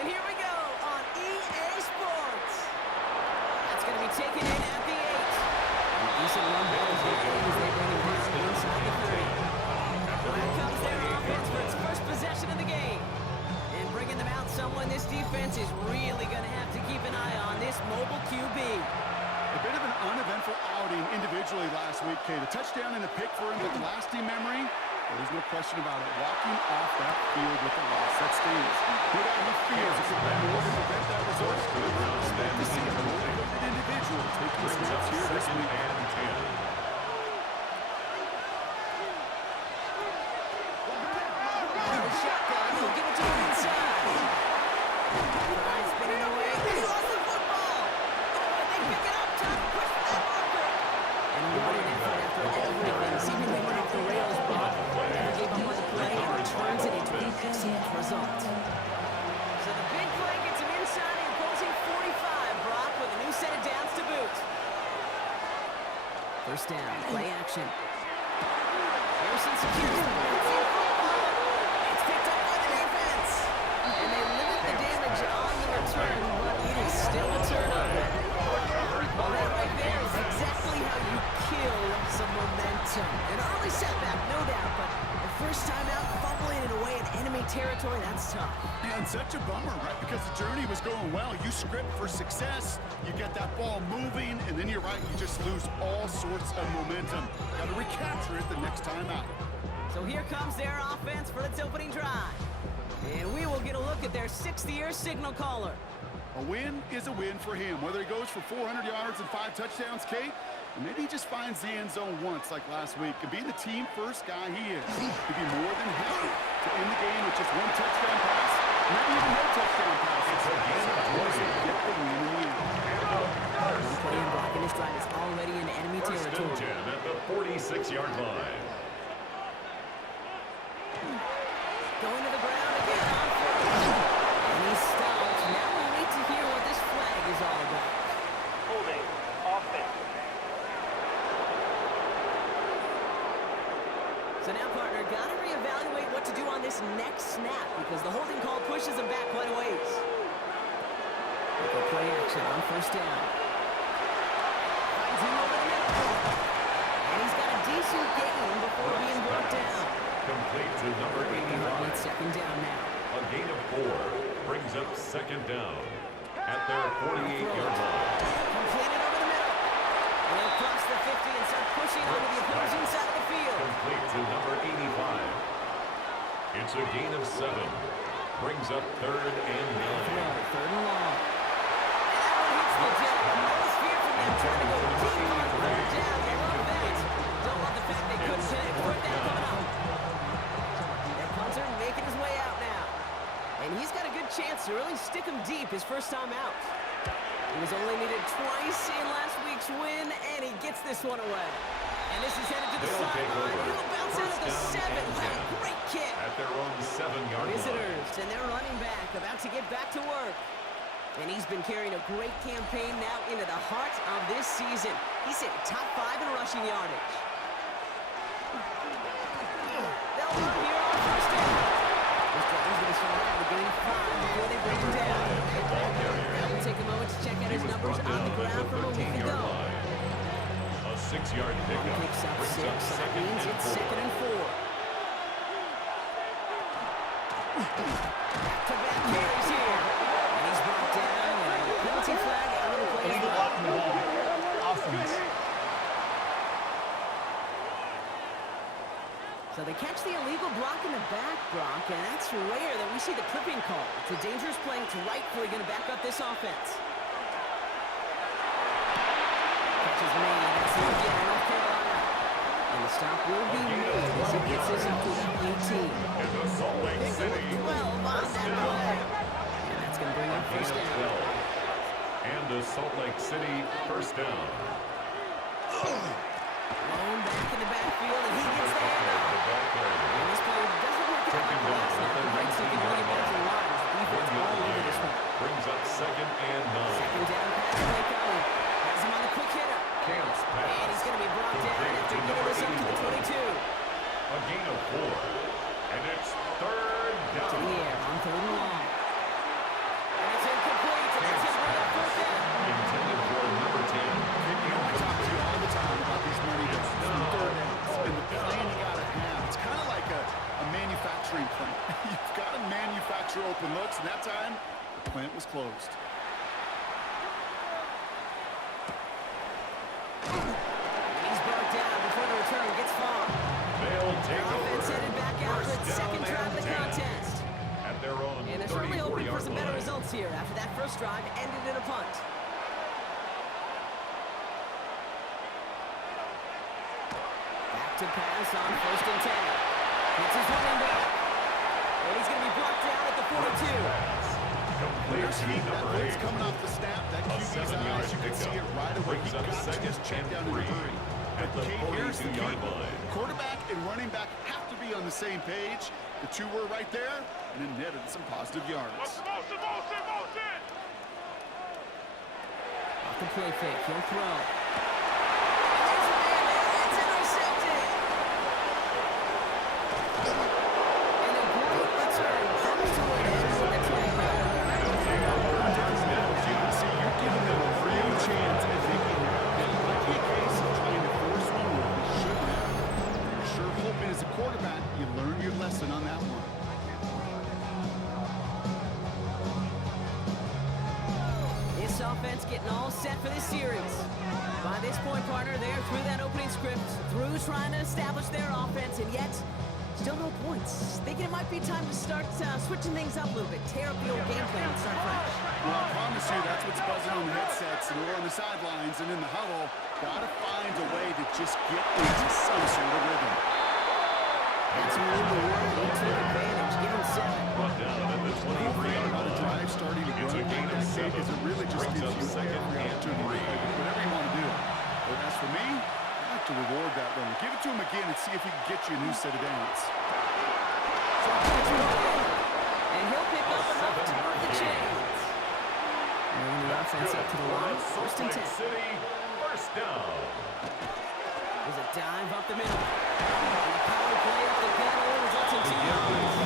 And here we go on EA Sports. That's going to be taken in at the 8. Decent run ball as they bring him down inside the 30. Well, here comes their offense for its first possession of the game. And bringing them out someone this defense is really going to have to keep an eye on, this mobile QB. A bit of an uneventful outing individually last week, Kate. A touchdown and a pick for him, but the lasting memory, well, there's no question about it. Walking off that field with the loss, that stings. No doubt he feels it's a better order to prevent that result. Expect to see a motivated individual taking steps here this week. The shotgun, he'll give it to him inside. Spinning away, he lost the football. Oh, and they pick it up, top push for that marker. And what an effort after everything seemingly went off the rails, Brock. Never gave up on the play and returns it into an excellent result. So the big play gets him inside the opposing 45, Brock, with a new set of downs to boot. First down, play action. Harrison secures the football. It's picked up by the defense. And they limit the damage on the return, but it is still a turnover. Well, that right there is exactly how you kill some momentum. An early setback, no doubt, but the first time out, fumbling it away in enemy territory, that's tough. And such a bummer, right? Because the journey was going well. You script for success, you get that ball moving, and then you're right, you just lose all sorts of momentum. Got to recapture it the next time out. So here comes their offense for its opening drive. And we will get a look at their 6th-year signal caller. A win is a win for him, whether he goes for 400 yards and 5 touchdowns, Kate, or maybe he just finds the end zone once like last week. And being the team-first guy he is, he'd be more than happy to end the game with just 1 touchdown pass, maybe even no touchdown passes. It's a game of get the win in the end. One play and block in this drive is already in enemy territory. 1st and 10 at the 46-yard line. Going to the ground again on 4. And he's stopped. Now we need to hear what this flag is all about. Holding offense. So now, partner, got to reevaluate what to do on this next snap because the holding call pushes him back quite a ways. Play action on 1st down. Finds him over the middle. And he's got a decent gain before being brought down. Complete to number 85. 2nd down now. A gain of 4 brings up 2nd down at their 48-yard line. Completed over the middle. And across the 50 and start pushing onto the opposing side of the field. Complete to number 85. It's a gain of 7. Brings up 3rd and 9. 3rd and long. And that one hits the jet. No fear from them trying to go deep on 3rd down. They love that. Don't love the fact they couldn't connect. 3rd down coming up. That punter making his way out now. And he's got a good chance to really stick him deep his first time out. He was only needed twice in last week's win, and he gets this one away. And this is headed to the sideline. He'll bounce out at the 7. What a great kick. At their own 7-yard line. Visitors and their running back about to get back to work. And he's been carrying a great campaign now into the heart of this season. He's hit top 5 in rushing yardage. They'll run here on 1st down. This drive's going to start out with a gain of 5 before they bring him down. Now we'll take a moment to check out his numbers on the ground from a week ago. A 6-yard pickup. Picks up 6. That means it's 2nd and 4. Back-to-back carries here. And he's brought down. And a penalty flag out of the play. Offense. So they catch the illegal block in the back, Brock, and that's rare that we see the clipping call. It's a dangerous play. It's rightfully going to back up this offense. Catch is made. That's it again, North Carolina. And the stop will be made as he gets this up to about 18. And the Salt Lake City. 12 on that play. And that's going to bring up 1st down. And the Salt Lake City 1st down. Blown back in the backfield, and he gets the handoff. And this play doesn't work out like the last snap. The right side can bring it back to the line. Defense all over this one. Brings up 2nd and 9. 2nd down pass play coming. Has him on the quick hitter. Camps pass. And he's going to be brought down after getting this up to the 22. A gain of 4. And it's 3rd down. To the air on 3rd and long. that time, the plant was closed. He's brought down before the return gets far. They'll take Offense over. headed back out for its First second down drive of the and 10. contest. At their own And they're certainly hoping for 34-yard some better line. results here after that first drive ended in a punt. Back to pass on first and 10. Hits his running back. And he's going to be blocked down at the 42. Complete There's to heat. That number blitz 8. coming off the snap. That A QB's 7-yard eyes, you can see it right away. brings He up got to second just check and down in a 3 hurry. at the Kate, here's the 42-yard key. line. Quarterback and running back have to be on the same page. The two were right there, and it netted some positive yards. Off the play fake, he'll throw. And there's a man there. It's intercepted. And a great return comes to an end on the 10-yard line. You can see you're giving them a real chance at making it might be a case of trying to force one where we shouldn't have. You're sure hoping as a quarterback you learn your lesson on that one. This offense getting all set for this series. By this point, partner, they're through that opening script, through trying to establish their offense, and yet still no points. Thinking it might be time to start switching things up a little bit, tear up the old game plan and start fresh. Well, I promise you that's what's buzzing on the headsets and we're on the sidelines and in the huddle. Gotta find a way to just get into some sort of rhythm. That's a little bit where they took advantage, give them 7. Brought down at the 23-yard About a line. drive starting to It's a run gain like of that, 7. because it really just Brings gives up you second every and opportunity to 3. play whatever you want to do. But as for me, I like to reward that runner. Give it to him again and see if he can get you a new set of downs. And he'll pick up enough to move the chains. Moving the offense up to the line, first and 10. City, first down. There's a dive up the middle. And a power play up the middle results in 2 yards.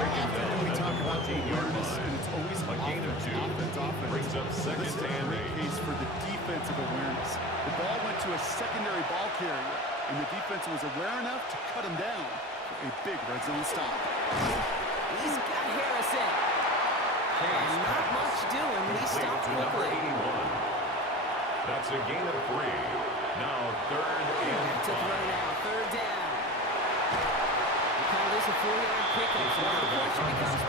We talk about the awareness, and it's always A gain of 2. offense. Brings up This second is a and great 8. case for the defensive awareness. The ball went to a secondary ball carrier, and the defense was aware enough to cut him down for a big red zone stop. He's got Harrison. And not much doing, but he stopped To number quickly. 81. That's a gain of 3. Now third and To throw 5. now, third down. We call this a 4-yard pickup, so now the question becomes,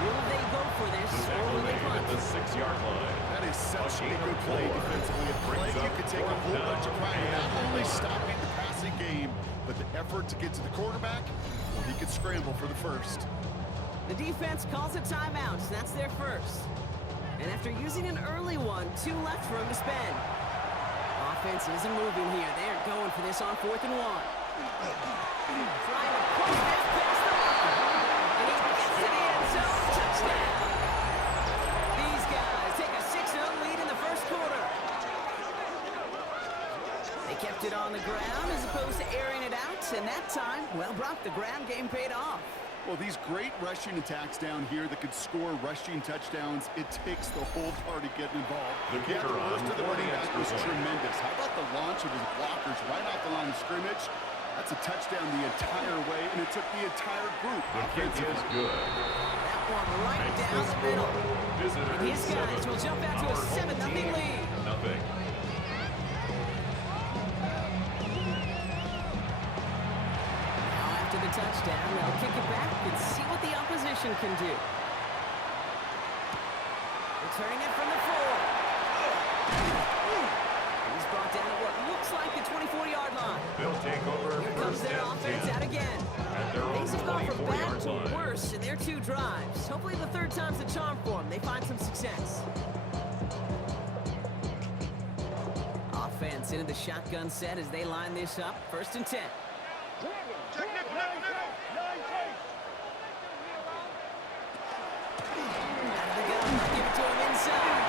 will they go for this, or will they At punt? the 6-yard line. That is such a gain of good play 4. defensively. A play Brings you up could take a whole fourth bunch of down pride in, not and only 4. stopping the passing game, but the effort to get to the quarterback, where he could scramble for the first. The defense calls a timeout, so that's their first. And after using an early one, 2 left for him to spend. Offense isn't moving here. They're going for this on 4th and 1. Trying to push this past the line. And he gets to the end zone. Touchdown. These guys take a 6-0 lead in the first quarter. They kept it on the ground as opposed to airing it out. And that time, well, Brock, the ground game paid off. Well, these great rushing attacks down here that could score rushing touchdowns, it takes the whole party getting involved. The Yeah, kicker the burst on of the 40 running back extra was points. tremendous. How about the launch of his blockers right off the line of scrimmage? That's a touchdown the entire way, and it took the entire group. The kick is good. That one right Makes down the the score. middle. Visitors And his guys 7. will jump out to a Our home 7-0 team, lead. Nothing. Now after the touchdown, they'll kick it back and see what the opposition can do. Returning it from the 4. He's brought down at what looks like the 24-yard line. They'll take over Here comes first their and offense 10. out again. At their own Things have gone from bad 24-yard to line. worse in their 2 drives. Hopefully the third time's the charm for them. They find some success. Offense into the shotgun set as they line this up. First and 10. Out of the gun, they'll give it to him inside.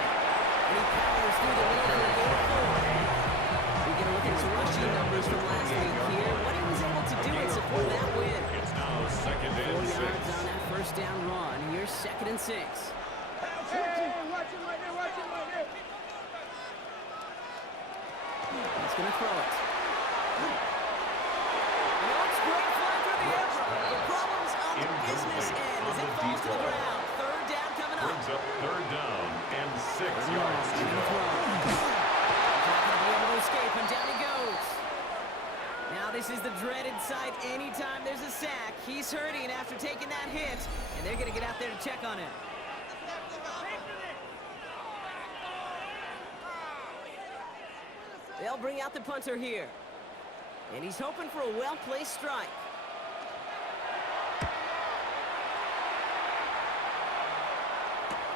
And he powers through the middle for a gain of 4. We get a look at his rushing numbers from last week here. What he was able to do in support of that win. It's now second 4 and 6. yards on that first down run. Here's 2nd and 6. He's going to throw it. Looks great flying through the air. The problem's on the business end as it falls to the ground. 3rd Third down and 6 yards to He's go. not going to be able to escape, and down he goes. Now this is the dreaded sight anytime there's a sack. He's hurting after taking that hit, and they're going to get out there to check on him. They'll bring out the punter here. And he's hoping for a well-placed strike.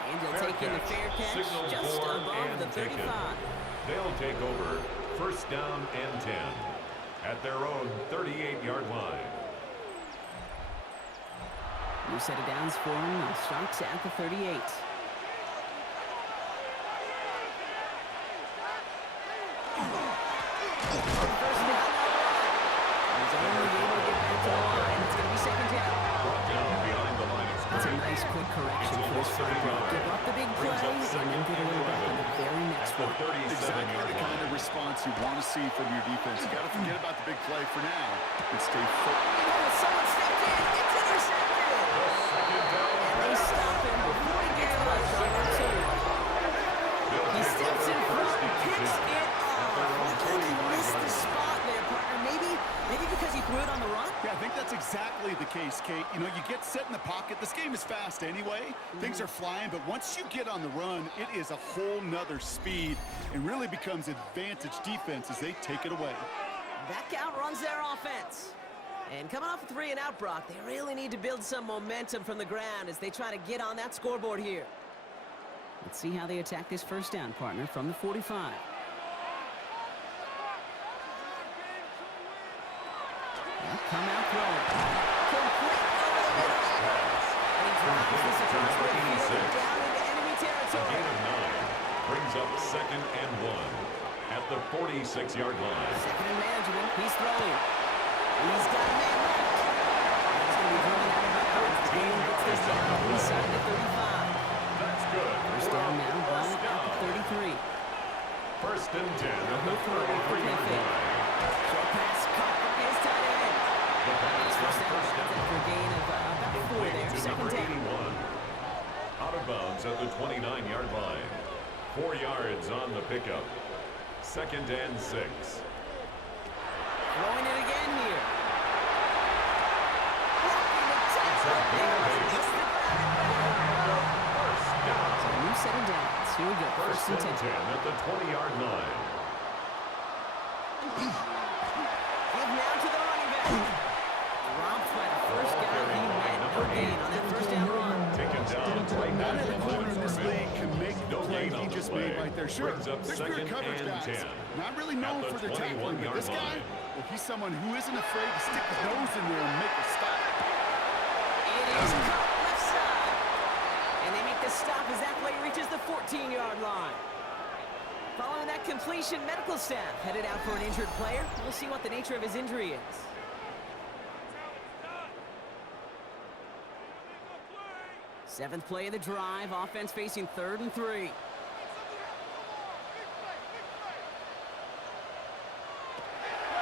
And he'll take in the fair catch Signal just for above and the taken. 35. They'll take over first down and 10 at their own 38-yard line. New set of downs for him. Starts at the 38. First down. He's only able to get back to the line. It's going to be second down. Brought down behind the line of That's a scrimmage. nice quick correction for his first play. Give up the big play and then get a little back on the very next At the one. 37-yard Exactly the kind line. of response you want to see from your defense. You got to forget about the big play for now and stay focused. Oh, someone stepped in. It's intercepted. Second down. And they stop him before he gets much on the two. He steps in front, picks it off. Looked like he missed the spot there, partner. Maybe because he threw it on the run? Yeah, I think that's exactly the case, Kate. You know, you get set in the pocket. This game is fast anyway. Things are flying, but once you get on the run, it is a whole nother speed and really becomes advantage defense as they take it away. That outruns their offense. And coming off a 3-and-out, Brock, they really need to build some momentum from the ground as they try to get on that scoreboard here. Let's see how they attack this first down, partner, from the 45. Come out throwing. Complete over the middle. And he drives this across the field down into enemy A territory. gain of 9 brings up second and 1 at the 46-yard line. Second and manageable. He's throwing. He's got a man left. He's going to be running out of bounds. Gain gets this down inside the 35. That's good. First down now, ball First at the down. 33. First and 10 at the He'll throw it for 33-yard Cafe. line. Short pass caught by his tight end. The pass First is down. first down. For a gain of about 4 Complete there. to Second number down. 81. Out of bounds at the 29-yard line. 4 yards on the pickup. Second and 6. Throwing it again here. Blocking the tackle. Gets the ground. First down. So a new set of downs. Here we go. First and 10 at the 20-yard line. Give now to the running back. Robbed by the first guy he had. No gain on that first down run. Taken down right Not back every to the corner line in of this scrimmage. league can make the No play gain on he the just play. made right there. Sure, Brings up there's second good coverage and guys. 10. Not really known At for the their tackling, but 21-yard this guy, line. well, he's someone who isn't afraid to stick his nose in there and make a stop. It is caught left side. And they make the stop as that play reaches the 14-yard line. Following that completion, medical staff headed out for an injured player. We'll see what the nature of his injury is. Seventh play of the drive. Offense facing 3rd and 3.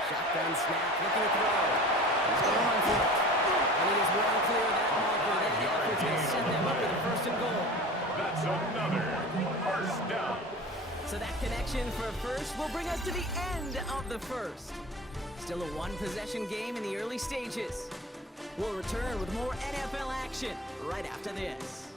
Shotgun snap, looking to throw. He's going to run for it. And he is well clear of that marker. That effort to set them up with a 1st and goal. That's another first down. So that connection for a first will bring us to the end of the first. Still a one-possession game in the early stages. We'll return with more NFL action right after this.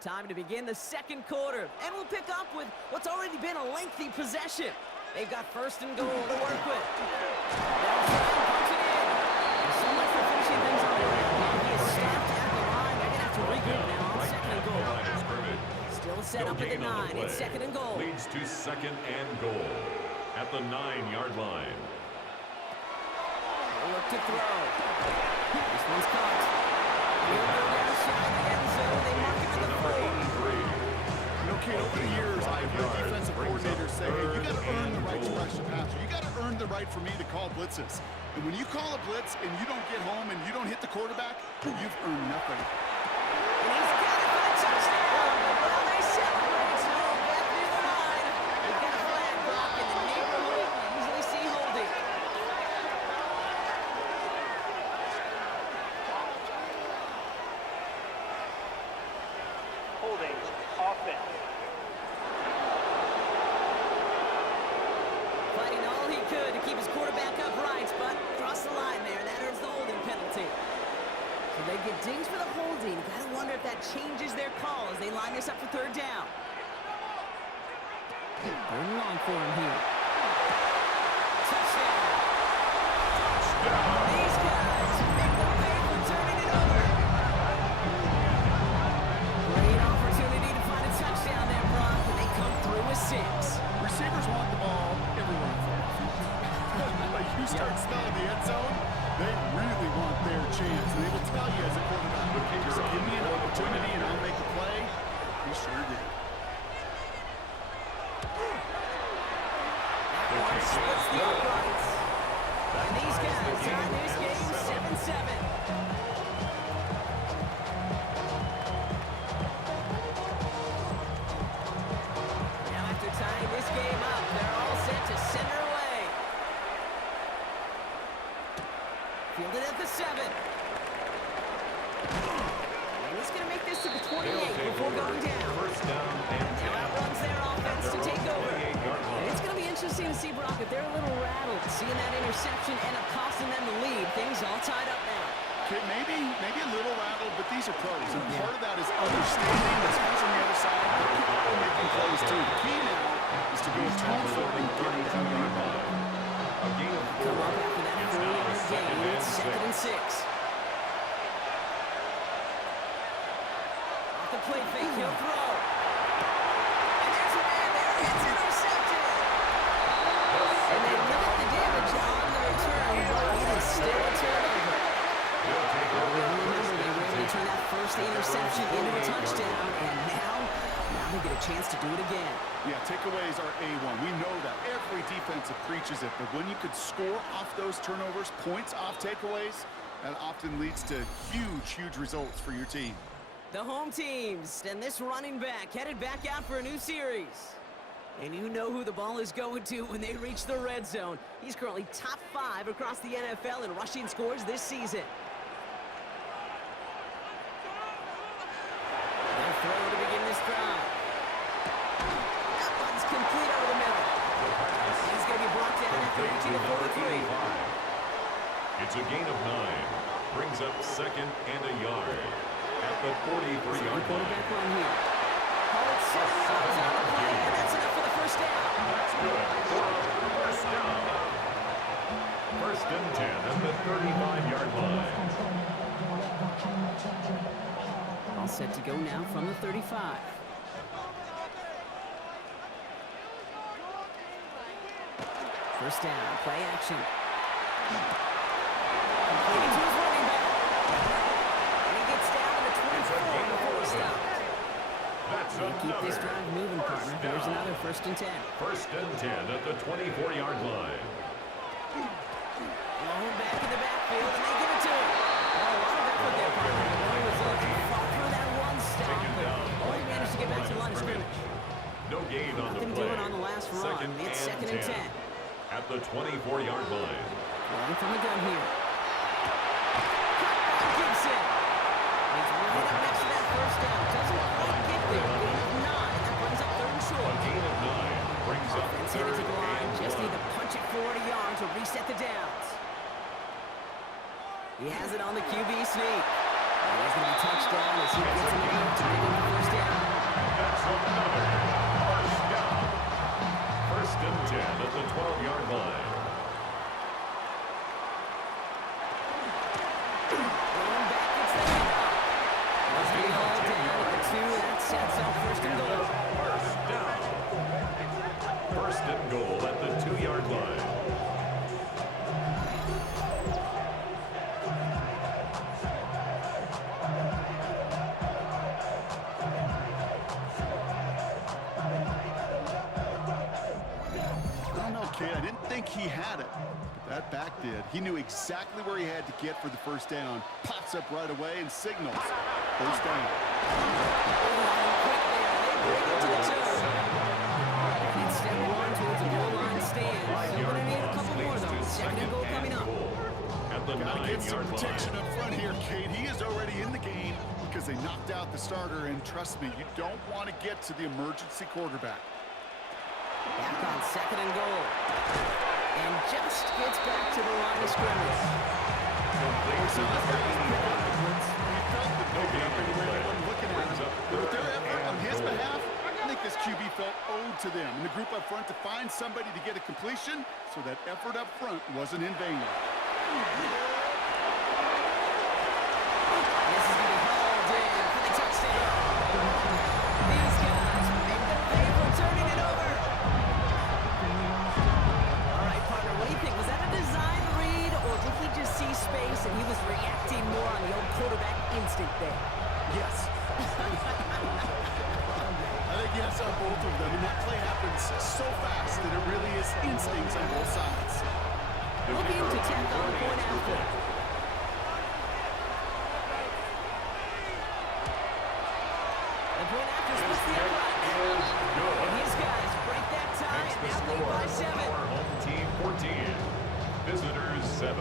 Time to begin the second quarter, and we'll pick up with what's already been a lengthy possession. They've got 1st and goal to work with. They'll try and punch it in. There's so much for finishing things on the ground. Now he is stopped at the line. They're going to have to regroup now on 2nd and goal. Line of scrimmage. Still set No up at the gain on 9. play. It's 2nd and goal. Leads to 2nd and goal at the 9-yard line. They'll look to throw. This one's caught. He'll go down side the end zone. They mark it to the 4. 83. You know, Kate, over the years, I've heard defensive coordinators say, hey, you got to earn the right to rush the passer. You got to earn the right for me to call blitzes. And when you call a blitz and you don't get home and you don't hit the quarterback, you've earned nothing. And he's got it for the touchdown. Well, they celebrate. So back near the line. keep his quarterback upright, but crossed the line there. That earns the holding penalty. So they get dinged for the holding. You gotta wonder if that changes their call as they line this up for third down. Third and long for him here. Touchdown. These guys make the pay for turning it over. Great opportunity to find a touchdown there, Brock, and they come through with 6. Receivers want the ball everywhere for But you start smelling the end zone, they really want their chance. And they will tell you as a quarterback, just give me an opportunity and I'll make a play. He sure did. Splits the uprights. And these guys tie this game 7-7. Now after tying this game up, they're all set to send her away. Fielded at the 7. And he's going to make this to the 28 before going down. First down and 10. Now outruns their offense to take over. And it's going to be interesting to see, Brock, if they're a little rattled, seeing that interception end up costing them the lead. Things all tied up now. Okay, maybe a little rattled, but these are pros. And part of that is understanding this guys on the other side. They're people making plays too. The key now is to go tall forward and get it to the ball. A gain of 4. Come up after that 3-yard gain. It's 2nd and 6. Off the play fake, he'll throw. And there's a man there. It's intercepted. And they limit the damage on the return, but it is still a turnover. Remember, they were able to turn that first interception into a touchdown, and now they get a chance to do it again. Yeah, takeaways are A1. We know that. Every defensive preaches it. But when you could score off those turnovers, points off takeaways, that often leads to huge results for your team. The home teams and this running back headed back out for a new series. And you know who the ball is going to when they reach the red zone. He's currently top 5 across the NFL in rushing scores this season. They'll throw to begin this drive. That one's complete over the middle. He's going to be brought down after reaching the 43. It's a gain of 9. Brings up 2nd and a yard at the 43-yard line. Quarterback run here. Call it 7 yards on the play, and that's enough for the first down. That's good. First down. 1st and 10 at the 35-yard line. All set to go now from the 35. First down, play action. Completing to his running back. And he gets down to the 24 before he stops. That's They keep this drive moving, partner. Here's another 1st and 10. 1st and 10 at the 24-yard line. Long back in the backfield, and they give it to him. Oh, a lot of effort there, partner. No result. He fought through that one stop, but only managed to get back to the line of scrimmage. No gain on the Nothing play. doing on the last run. It's 2nd and 10. At the 24-yard line. Rolling from the gun here. Caught by Gibson. He's right up next to that first down. Doesn't quite get there. Gain of 9. That brings up 3rd and A short. gain of 9 brings up Offense 3rd headed to the line. and Just need 1. to punch it 40 yards to reset the downs. He has it on the QB sneak. And he's going to be touched down as he gets him out to pick up the first down. That's another first down. 1st and 10 at the 12-yard line. Going back, it's the handoff. Must be hauled down at the 2. That sets up 1st and goal. First down. 1st and goal at the 2-yard line. I didn't think he had it, but that back did. He knew exactly where he had to get for the first down. Pops up right away and signals. First down. Quick there. They bring it to the 2. It's step 1 towards the goal line stand. So we're going to need a couple more, though. 2nd and goal coming up. At the Gotta get some 9-yard protection line. up front here, Kate. He is already in the game because they knocked out the starter. And trust me, you don't want to get to the emergency quarterback. Back on 2nd and goal. And just gets back to the line of scrimmage. So let's go pick up the blitz. He felt the no gap anywhere. They wasn't looking at him. But with their effort on his behalf, I think this QB felt owed to them. And the group up front to find somebody to get a completion, so that effort up front wasn't in vain. This is going to be hauled in for the touchdown. These guys make the pay for turning it over. All right, partner, what do you think? Was that a design read, or did he just see space and he was reacting more on the old quarterback instinct there? Yes. I think yes on both of them. And that play happens so fast that it really is instincts on both sides. Looking to tack on the point after. The point after splits the upright. And these guys break that tie and now lead by 7. Our home team 14, visitors 7.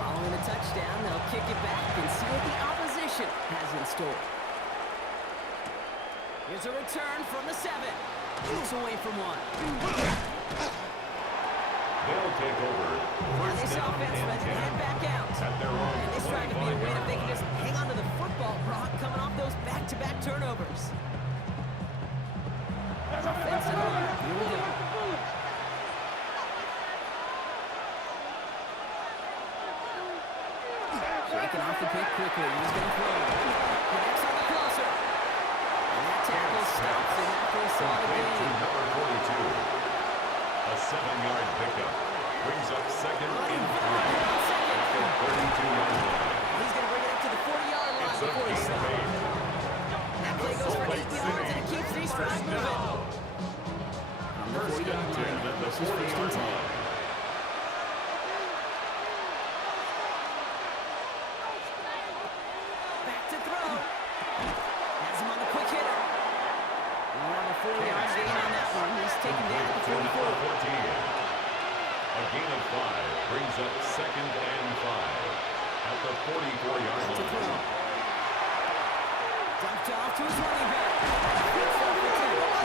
Following a touchdown, they'll kick it back and see what the opposition has in store. Here's a return from the 7. Shoots away from 1. They'll take over. And this offense ready to head back out. At their own And this tried to be a win if they can just 25-yard hang on to the football, Brock, coming off those back-to-back turnovers. Offensive line. Here we go. Shaking off the pick quickly. He's going to throw. Connects on the crosser. And that tackle stops him after a solid Complete to gain. number 42. A 7-yard pickup brings up second and 3 at the 32-yard line. He's going to bring it up to the 40-yard line It's a before he gain of stops. 8. That play goes for 8 yards and it keeps these drives moving. First and 10 at the 40-yard line. Back to throw. Has him on the quick hitter. We'll have a 4-yard gain on that one. He's taken down at the 44. 14. A gain of 5 brings up second and 5 at the 44-yard To throw. line. Dumped off to his running back. Picks up the tackle.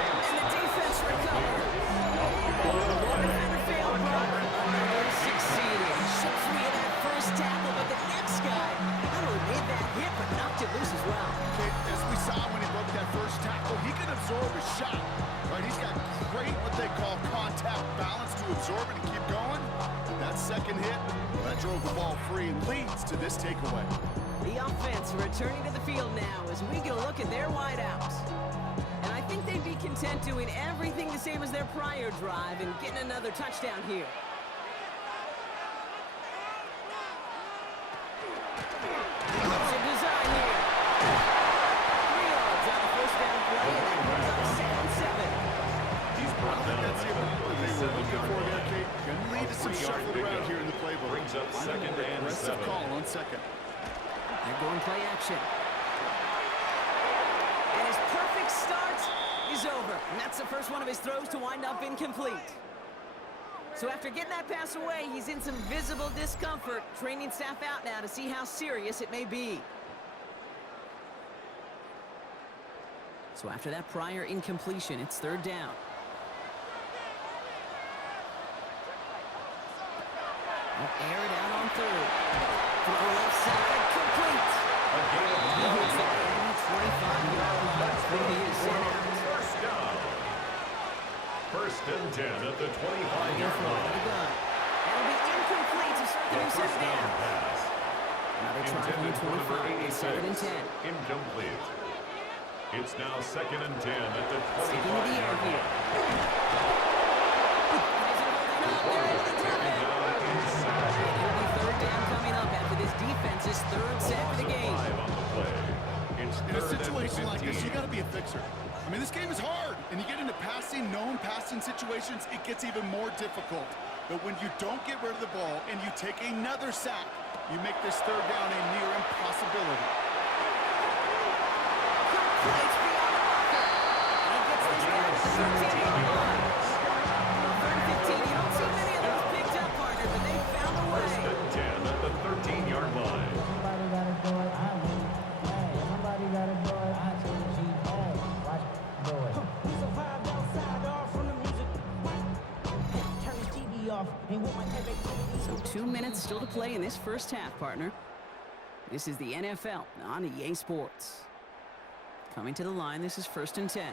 And the defense recovered. One defender failed, Brock. Another succeeded. Shook free of that first tackle, but the next guy not only made that hit, but knocked it loose as well. Okay, as we saw when he broke that first tackle, he can absorb a shot. Right, he's got great what they call contact balance to absorb it and keep going. That second hit, well, that drove the ball free and leads to this takeaway. The offense returning to the field now as we get a look at their wideouts. And I think they'd be content doing everything the same as their prior drive and getting another touchdown here. Some design here. 3 yards on the first down play, and that brings up 2nd and 7. He's brought down That's the at amount that they the were looking for 37-yard there, line. Kate. Gonna lead to some 3-yard shuffle around pickup. here in the playbook. Brings up second and Aggressive 7. call on second. They're going play action. And his perfect start is over. And that's the first one of his throws to wind up incomplete. So after getting that pass away, he's in some visible discomfort. Training staff out now to see how serious it may be. So after that prior incompletion, it's 3rd down. They'll air it out on 3rd. Throw left side, complete. A gain of He hits that enemy 25-yard line before he is sent out. First down. First and 10 at the 25-yard line. That'll be incomplete to start the The new first second down down. pass. Another try from the Intended for number 25, 86. 2nd and 10. Incomplete. It's now second and 10 at the Sticking to the air 25-yard here. line. Taken down inside. It'll be 3rd down coming up after this defense's 3rd sack of the game. 5 on the play. It's In a third and situation like this, 15. you got to be a fixer. I mean, this game is hard, and you get into known passing situations, it gets even more difficult. But when you don't get rid of the ball and you take another sack, you make this 3rd down a near impossibility. It's beyond the marker. And he gets this down to the 13-yard line. 3rd and 15, you don't see many of those picked up, partner, but they found a way. First and 10 at the 13-yard line. Somebody gotta do it, I mean, hey, somebody gotta do it, I told you. minutes still to play in this first half, partner. This is the NFL on EA Sports. Coming to the line, this is 1st and 10.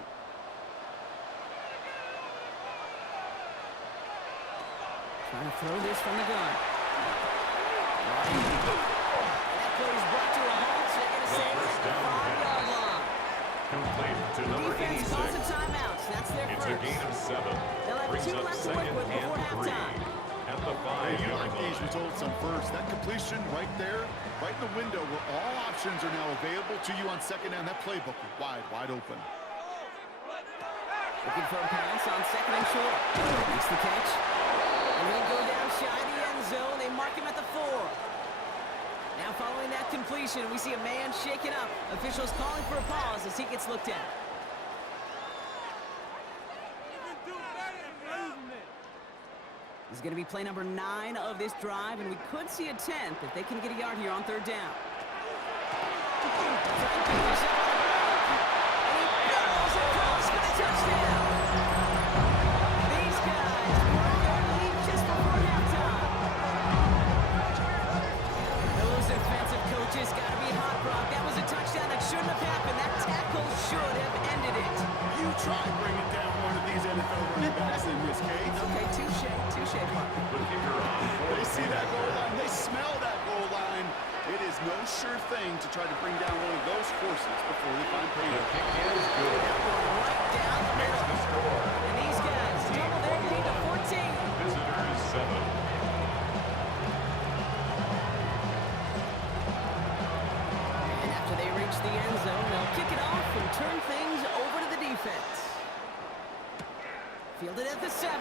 Trying to throw this from the gun. That play is brought to a halt, so they're going to save it at the 5-yard line. Complete to number Defense 86. calls a timeout, so that's their It's first. a gain of 7. They'll have Brings 2 up left to work second with before and 3 halftime. at the Hey, you 5-yard like these line. results on first. That completion right there, right in the window where all options are now available to you on second down. That playbook is wide open. Looking for a pass on 2nd and short. Makes the catch. And he'll go down shy of the end zone. They mark him at the 4. Now following that completion, we see a man shaken up. Officials calling for a pause as he gets looked at. This is going to be play number 9 of this drive, and we could see a 10th if they can get a yard here on 3rd down. Touchdown! These guys were on their lead just before halftime. Those defensive coaches got to be hot, Brock. That was a touchdown that shouldn't have happened. That tackle should have ended it. You try bringing down one of these NFL running backs in this case. Okay, touche, partner. The kicker on They see that goal line. They smell that goal line. It is no sure thing to try to bring down one of those horses before they find The payload. kick is good. Right down the Makes middle. the score. And these guys double their lead to 14. Visitors 7. And after they reach the end zone, they'll kick it off and turn things over to the defense. Fielded at the 7.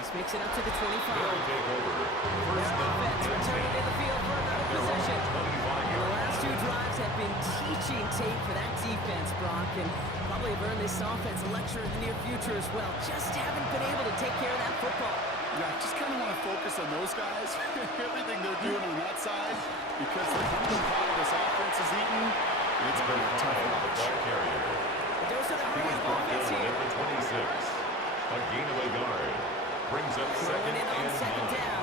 This makes it up to the 25. They'll take over. Their First down offense and returning 10. to the field for another They're on possession. the 25 And the yard last 2 line. drives have been teaching tape for that defense, Brock, and probably have earned this offense a lecture in the near future as well. Just haven't been able to take care of that football. Yeah, I just kind of want to focus on those guys, everything they're doing on that side, because the hunger pile this offense is eating, it's been a tough The watch. ball carrier. Those are the He was hurry-up brought offense down here. at the 26. A gain of a yard. Brings up Throwing second it on and 2nd 9. down.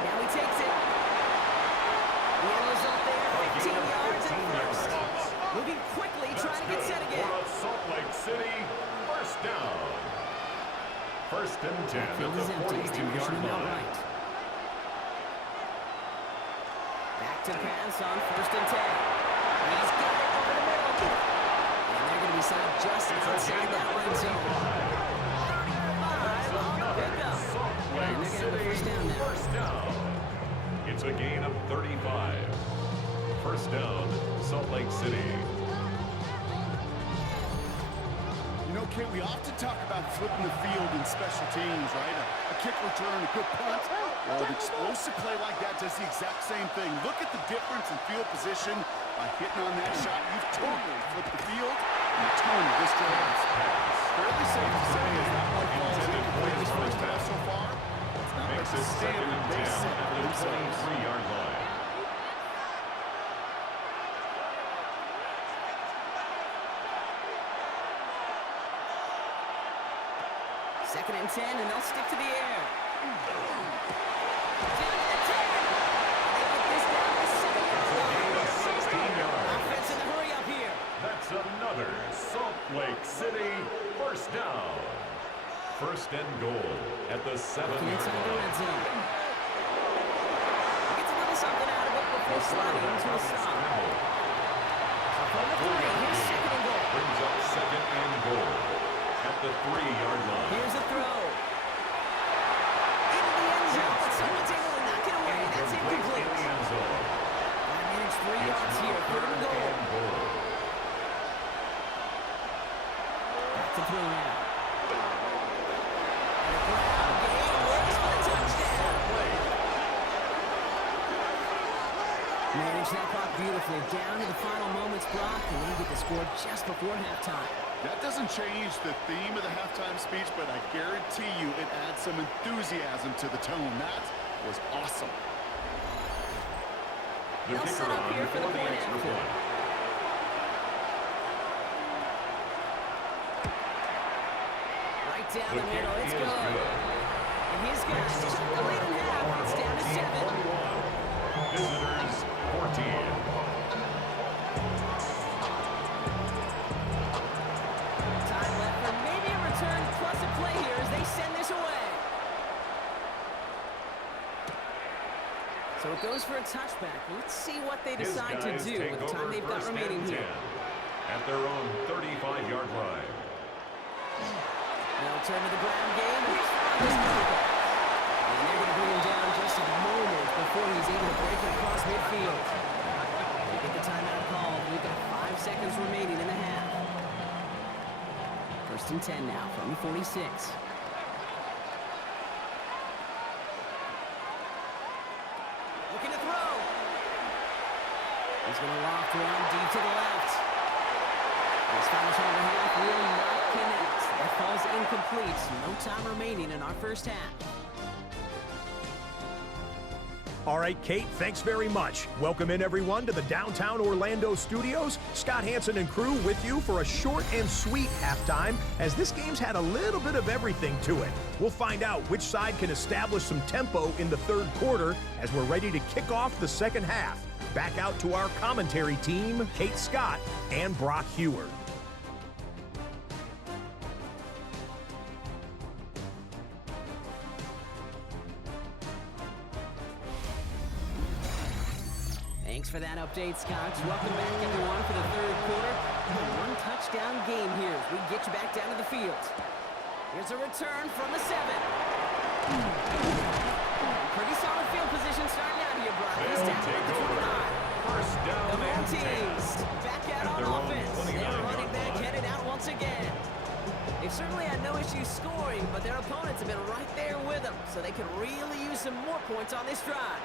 Now he takes it. The end result there, 15 yards and first. Moving quickly, trying to get set again. For a Salt Lake City first down. 1st and 10 at Field is the empty. He's 42-yard him out line. right. Back to pass on 1st and 10. He's got it over the middle. And they're going to be set up just outside that red zone. 35 on the pickup. Salt And Lake they're going to have the City first down now. first down. It's a gain of 35. First down, Salt Lake City. You know, Kate, we often talk about flipping the field in special teams, right? A kick return, a good punt. Well, an explosive play like that does the exact same thing. Look at the difference in field position by hitting on that shot. You've totally flipped the field and the tone of this drive. Fairly safe to say is that one falls Intended for into his this first first half so far. It's not Makes like it the second standard and they 10 set at for the themselves. 23-yard line. Second and 10, and they'll stick to the air. Down to the 10. They get this down to the 7-yard Gain line. of 16 yards. Offense in the hurry up here. That's another Salt Lake City first down. 1st and goal at the Looking 7-yard inside the red line. zone. Gets a little something out of it before sliding into a stop. From the 3, here's 2nd and goal. Brings up 2nd and goal at the 3-yard line. Here's a throw. Into the end zone, but someone's able to knock it away. That's Complete incomplete. in the end zone. That managed 3 It's yards here. now 3rd and goal. and goal. Back to throw now. And the crowd game works for the touchdown. Manage that clock beautifully. Down to the final moments, Brock, and they get the score just before halftime. That doesn't change the theme of the halftime speech, but I guarantee you it adds some enthusiasm to the tone. That was awesome. The They'll kicker set up on here for the for the point extra after. point. Right down The the middle. kick It's is good. good. And his guys took the lead in half. It's down to 7. 21. Visitors 14. Time left for maybe a return plus a play here as they send this away. So it goes for a touchback. Let's see what they decide to do with the time they've got remaining here. At their own 35-yard line. They'll turn to the ground game. And they're going to bring him down just a moment before he's able to break it across midfield. They get the timeout called. We've got 5 seconds remaining in the half. First and 10 now from the 46. Looking to throw. He's going to loft one deep to the left. This final shot of the half will not connect. That falls incomplete. No time remaining in our first half. All right, Kate, thanks very much. Welcome in, everyone, to the downtown Orlando studios. Scott Hansen and crew with you for a short and sweet halftime, as this game's had a little bit of everything to it. We'll find out which side can establish some tempo in the third quarter as we're ready to kick off the second half. Back out to our commentary team, Kate Scott and Brock Heward. Thanks for that update, Scott. Welcome back, everyone, for the third quarter. A one-touchdown game here as we get you back down to the field. Here's a return from the 7. Pretty solid field position starting out here, Brock. He's down at the 29. First down The home and 10. teams back out on offense. They're running back, headed out once again. They've certainly had no issues scoring, but their opponents have been right there with them, so they could really use some more points on this drive.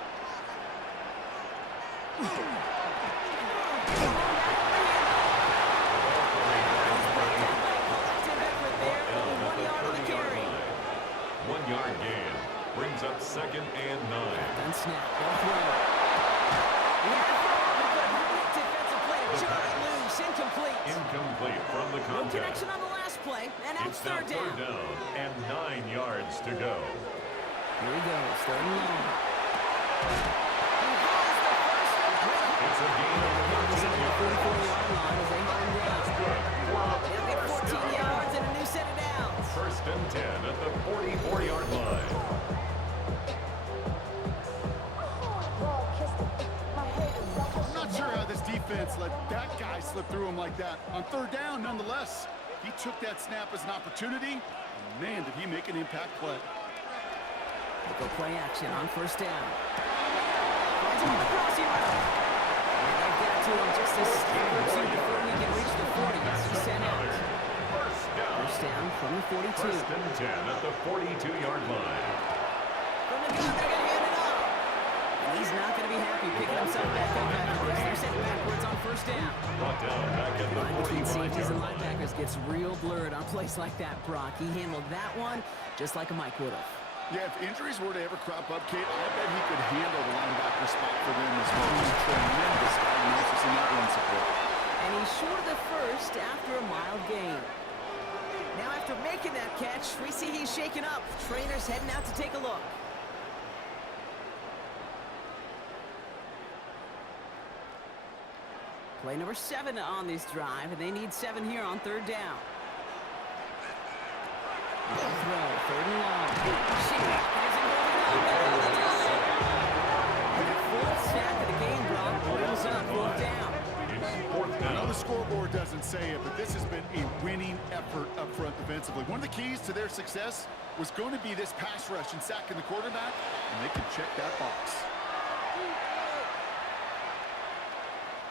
One yard gain brings up second and 9. And snap, they'll throw. Defensive play to Charlie loose, incomplete. Incomplete from the No contact. connection on the last play, and now It's now third down. third down and 9 yards to go. Here he goes, third and long. It's a gain of 13 yards. 44-yard line as they hold him down. That's good. They'll get 14 yards and a new set of downs. First and 10 at the 44-yard line. I'm not sure how this defense let that guy slip through him like that. On third down, nonetheless, he took that snap as an opportunity. And man, did he make an impact play. They'll go play action on first down. Finds him on the crossing route. And they've got to him just a step or two before he can reach the 40 as he's sent out. First down from the 42. First and 10 at the 42-yard line. From the gun, they're going to hand it off. And he's not going to be happy picking himself back up afterwards. They're sent backwards on first down. Brought down back at the Line between safeties and 45-yard line. linebackers gets real blurred on plays like that, Brock. He handled that one just like a Mike would have. Yeah, if injuries were to ever crop up, Kate, I bet he could handle the linebacker spot for them as well. Just tremendous diagnosis and that run support. And he's short of the first after a mild gain. Now after making that catch, we see he's shaken up. Trainer's heading out to take a look. Play number 7 on this drive, and they need 7 here on third down. Throw, third and long. And the fourth sack of the game, Brock, brings up fourth down. It's fourth I know down. the scoreboard doesn't say it, but this has been a winning effort up front defensively. One of the keys to their success was going to be this pass rush and sacking the quarterback, and they can check that box.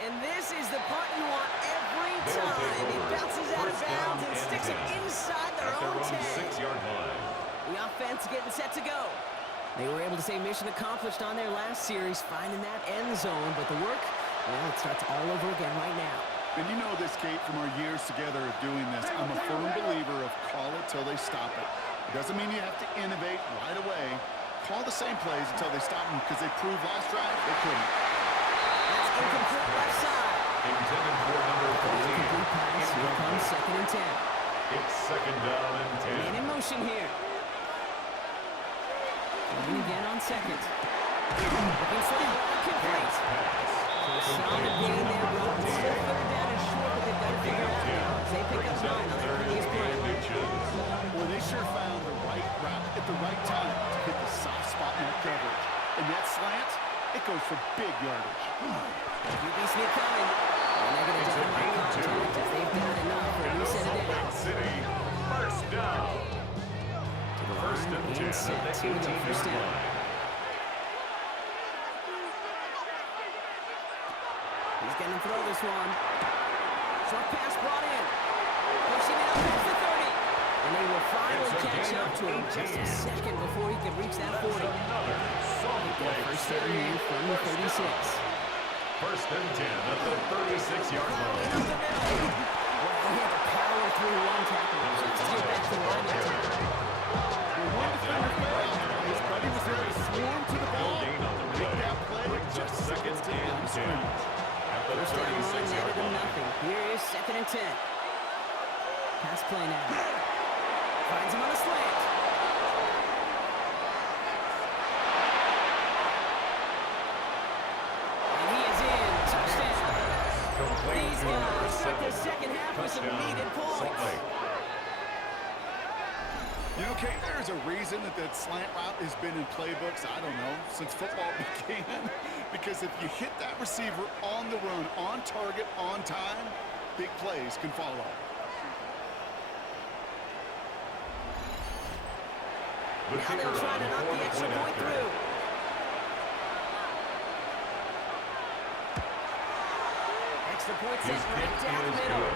And this is the punt you want every time. He bounces out of bounds and sticks it inside their At their own own 10. 6-yard line. The offense getting set to go. They were able to say mission accomplished on their last series, finding that end zone. But the work, well, it starts all over again right now. And you know this, Kate, from our years together of doing this. I'm a firm believer of call it till they stop it. It doesn't mean you have to innovate right away. Call the same plays until they stop them, because they proved last drive they couldn't. That's incomplete left side. Intended for number 14. Incomplete pass. Here comes second and 10. It's second down and 10. Man in motion here. gain there, bro. It's still third down and short, but they've got to figure it out now. They pick up 9 on their previous play. Well, they sure found the right route at the right time to hit the soft spot in that coverage. And that slant, it goes for big yardage. QB sneak coming. And they're going to down by contact if they've got enough for a new set of downs. City, first down. First and 10 at the 18-yard line. He's going to throw this one. Short pass brought in. Pushing it up past the 30. And they will finally catch up to him just a second before he could reach that 40. First down here from the 36. First and 10 at the 36-yard line. Up the middle. Well, he had to power through one tackle. Let's get back to the line now. One defender failed. His buddy was there to swarm to the ball. Make that play just second and 10 at the First down line, 36-yard netted him line. nothing. Here is second and 10. Pass play now. Finds him on a slant. And he is in. Touchdown. These guys start the second half with some needed points. You know, Kate, there's a reason that slant route has been in playbooks, I don't know, since football began. Because if you hit that receiver on the run, on target, on time, big plays can follow. Now they'll try to knock the extra point through. Extra point set right down the middle.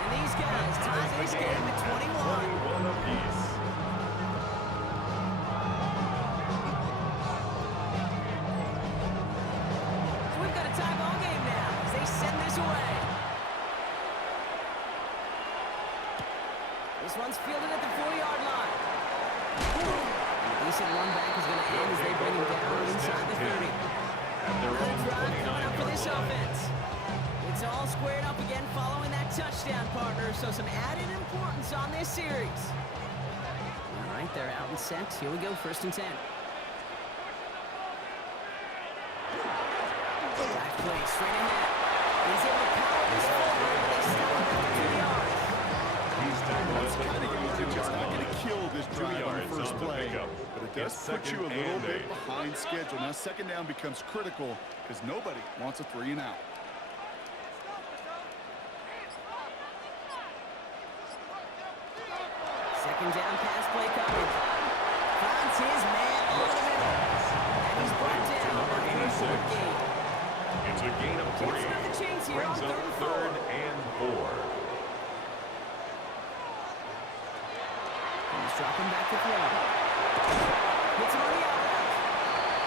And these guys tie this game at 21. 21 apiece. So we've got a tie ball game now as they send this away. This one's fielded at the 4-yard line. And a decent run back is going to end as they bring him down inside the 30. Another drive coming up for this offense. It's all squared up again following that touchdown, partner, so some added importance on this series. All right, they're out in sets. Here we go, first and 10. Back play, straight ahead. He's able to power this forward, but they stop him after 2 yards. He's tackled That's at the kind of yardage. It's not going to 32. kill this drive on the yards first on the play. pickup. But it does It's put you a second little and bit 8. behind schedule. Now second down becomes critical because nobody wants a 3 and out. Second down pass play coming. Finds his man over the middle. And he's brought down on a 3-4 gain. It's a gain of 3. Can't stop the chains here on Brings up 3rd and 4. third and 4. He's dropping back to throw. Hits him on the out route.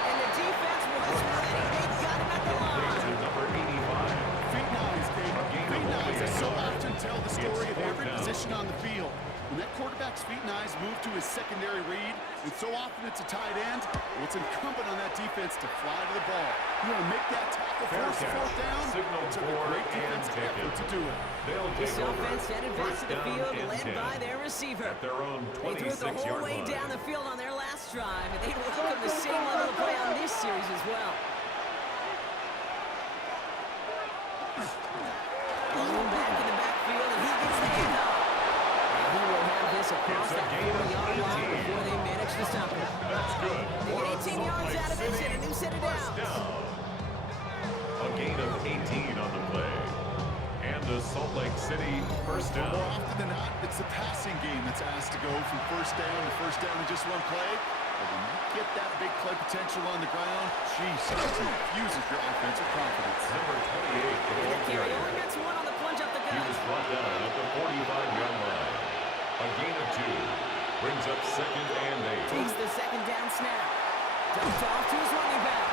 And the defense was ready. They got him at the line. To number 85. Feet nines, Dave. Feet nines that so often tell the story of every position on the field. When that quarterback's feet nines move to his secondary read, and so often it's a tight end, well, it's incumbent on that defense to fly to the ball. You want to make that tackle Fair first, catch. fourth down. Signal It took a for great and defensive taken. effort to do it. They'll This take over. offense headed back First to the down field, and led 10. by their receiver. At their own They threw it the whole 26-yard way line. down the field on their last drive, and they welcome the same level of play on this series as well. Going back in the backfield, and he gets the handoff. And he will have this across It's a that gain of 40-yard line 18. before they manage to stop him. That's good. They get 18 yards out of it, and a new set of First downs. down. A gain of 18 on the play. And the Salt Lake City first More down. often than not, it's the passing game that's asked to go from first down in just one play. But when you get that big play potential on the ground, geez, it infuses your offensive confidence. Number 28, the And ball Gary carrier. only gets one on the plunge up the He gut. was brought down at the 45-yard line. A gain of 2 brings up second and 8. Takes the second down snap. Dumped off to his running back.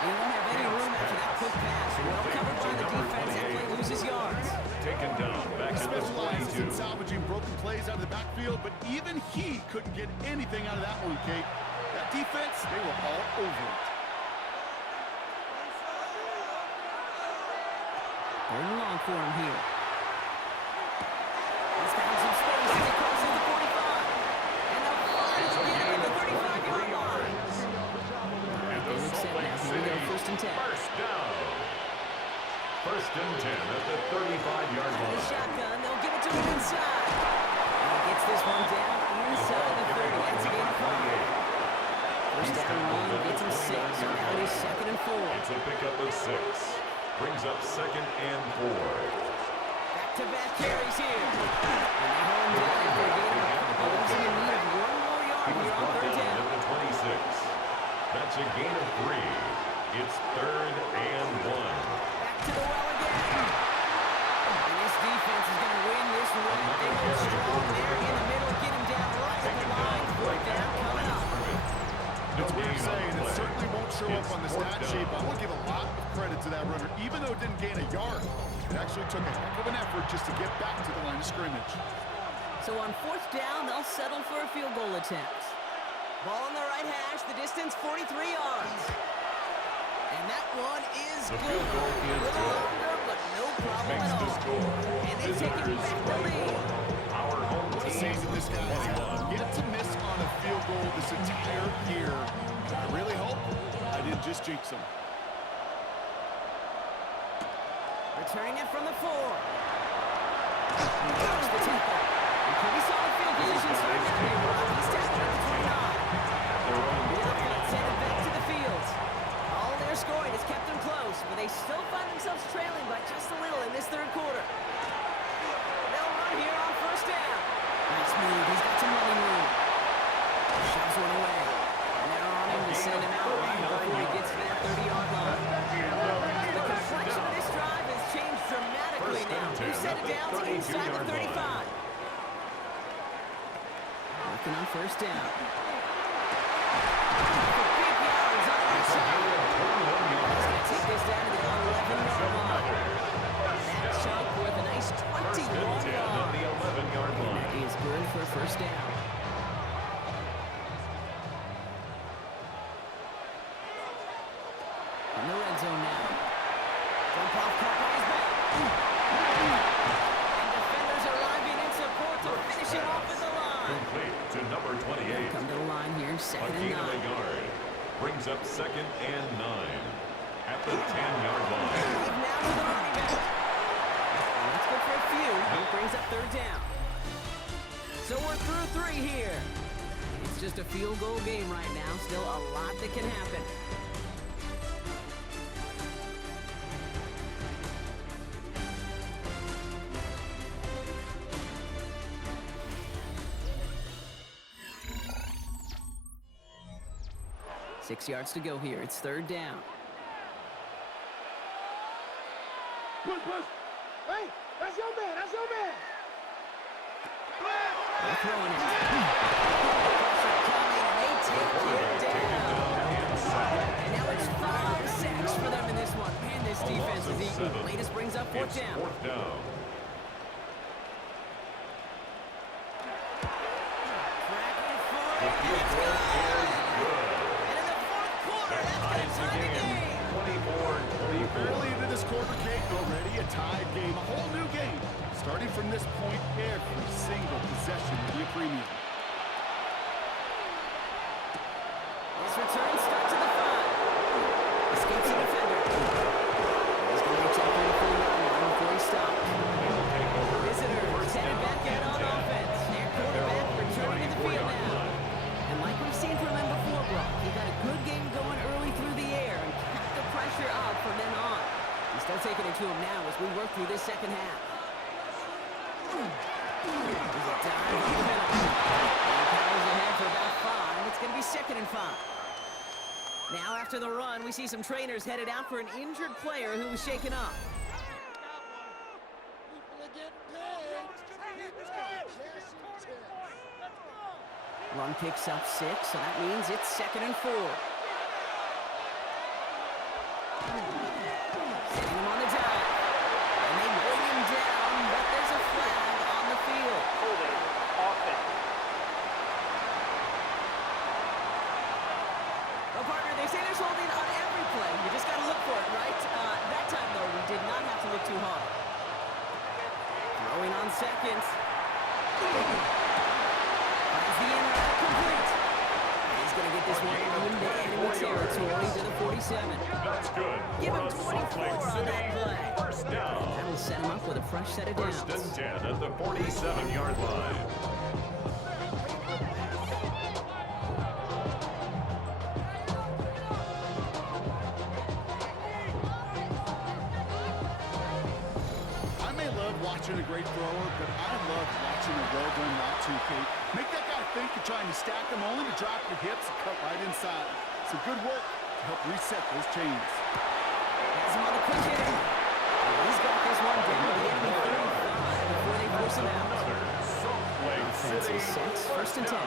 He won't have any room after that quick pass. Well covered by the defense. That play loses yards. Taken down back He at the specializes 42. in salvaging broken plays out of the backfield, but even he couldn't get anything out of that one, Kate. That defense, they were all over it. Third and long for him here. He's found some space as he crosses the 45. And they'll finally get him at the 35-yard line. And They the look Salt set Lake now. Here we go, City first and 10. first down. First and 10 at the 35-yard The line. shotgun, they'll give it to him inside. And he gets this one down inside the 30. That's a gain of 5. First down run gets him 6. So now he's 2nd and 4. It's a pickup of 6. Brings up 2nd and 4. Back-to-back carries here. And they hold him down after a gain of a couple. He's in need of 1 more yard He was here on brought 3rd down down. at the 26. That's a gain of 3. It's 3rd and 1. Back to the well again. And this defense is going to win this one. They go strong there in the middle. Get him down right at the line. 4th down coming up. It's weird saying it certainly won't show up on the stat sheet, but I will give a lot of credit to that runner. Even though it didn't gain a yard, it actually took a heck of an effort just to get back to the line of scrimmage. So on 4th down, they'll settle for a field goal attempt. Ball on the right hash, the distance 43 yards. And that one is The good. field goal A is little good. longer, but no problem Makes at the all. score. And they take it Visitors back the lead. 24. Our home What a team season this guy has had. 21. Yet to miss on a field goal this entire year. I really hope I didn't just jinx him. Returning it from the 4. He goes the tackle. And pretty solid field position starting out here, Brock. He's tackled at the 29. Their own The 20. offense headed back to the field. All their scoring has kept them close, but they still find themselves trailing by just a little in this 3rd quarter. They'll run here on 1st down. Nice move. He's got some running room. Shoves one away. And they're on him to send him out right before he gets to that 30-yard line. The complexion of this drive has changed dramatically First and now. 10 You set at it the down to inside the 32-yard 35. Working on 1st down. Big yards on the right side. He's going to take this down to the 11-yard line. That chunk worth a nice First 21 and 10 on the yards. 11-yard And line. that is good for 1st down. In the red zone now. Jump off caught by his back. And defenders arriving in support to finish it off at the line. Complete to number 28. Come to the line here, A 2nd and gain of a 9. yard. Brings up 2nd and 9. At the 10-yard line. Lead now to the running back. And that's good for a few. It brings up 3rd down. So we're through 3 here. It's just a field goal game right now. Still a lot that can happen. Six yards to go here. It's 3rd down. Push. Hey, that's your man. They're throwing it. Pressure coming, and they take it down. And now it's 5 sacks for them in this one. Man, this defense is eating. Latest brings up 4th It's down. 4th down. Cracking it for The it, and field it's goal good. is good. And in the 4th quarter, That that's going to ties the tie the game. game. 24-24. Early into this quarter, Kate, already a tied game, a whole new game. Starting from this point, every single possession will be a premium. This return starts at the 5. Escapes the defender. He's going to reach out 34-yard line before he stops. Visitors headed back out on offense. Their quarterback returning to the field now. And like we've seen from him before, Brock, he got a good game going early through the air and kept the pressure up from then on. He's still taking it to him now as we work through this 2nd half. There's a dive in the middle. And powers ahead for about 5. It's going to be 2nd and 5. Now after the run, we see some trainers headed out for an injured player who was shaken up. Run picks up 6, so that means it's 2nd and 4. Setting him on the dive. And they bring him down, but there's a flag on the field. Holding. Offense. Well, partner, they say there's holding on every play. You just got to look for it, right? That time, though, we did not have to look too hard. Throwing on 2nd. Finds the in route complete. He's going to get this one into enemy territory to the 47. That's good. Give him For a Salt 24 Lake on City that play. first fresh set of downs. First and 10 at the 47-yard line. I may love watching a great thrower, but I love watching a well-done route too, Kate. Make that guy think you're trying to stack them only to drop your hips and cut right inside. Some good work to help reset those chains. Has him on the quick hitter. He's got this one down to the enemy 35 before they force him out. Another Salt Lake Offense City is 6, first and 10. down.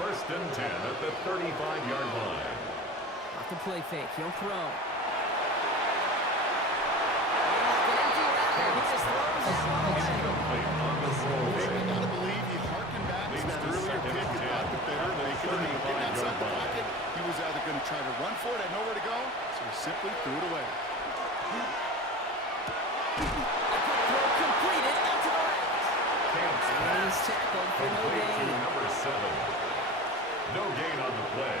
First and 10 at the 35-yard line. Off the play fake, he'll throw. Incomplete on the throw. I gotta believe he harkened back to that earlier pick and thought the better making the make. Getting outside the pocket, he was either going to try to run for it, had nowhere to go, so he simply threw it away. Throw completed out to the left. And he's tackled for no Complete to gain. number 7. No gain on the play.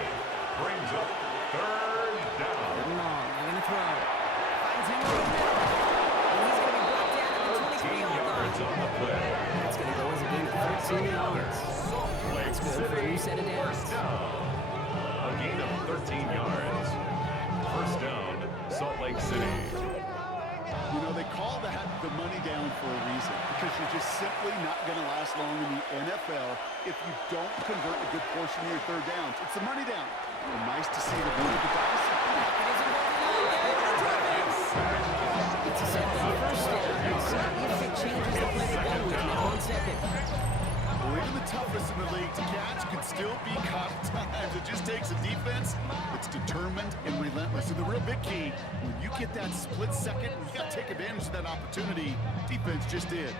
Brings up third down. Long, they're going to throw. Finds him over the middle. And he's going to be brought down at the 13 23-yard yards line. on the play. That's going to go as a gain of 13 yards. Salt Lake That's good for a new set of City. downs. First down. A gain of 13 yards. First down, Salt Lake City. You know, they call that the money down for a reason, because you're just simply not going to last long in the NFL if you don't convert a good portion of your third downs. It's the money down. And nice to see the root of the dice. It's a set for first down. Let's see if it changes the play to go with now. 1 second. Well, even the toughest in the league to catch can still be caught at times. It just takes a defense that's determined and relentless. And the real big key, when you get that split second, you got to take advantage of that opportunity. Defense just did.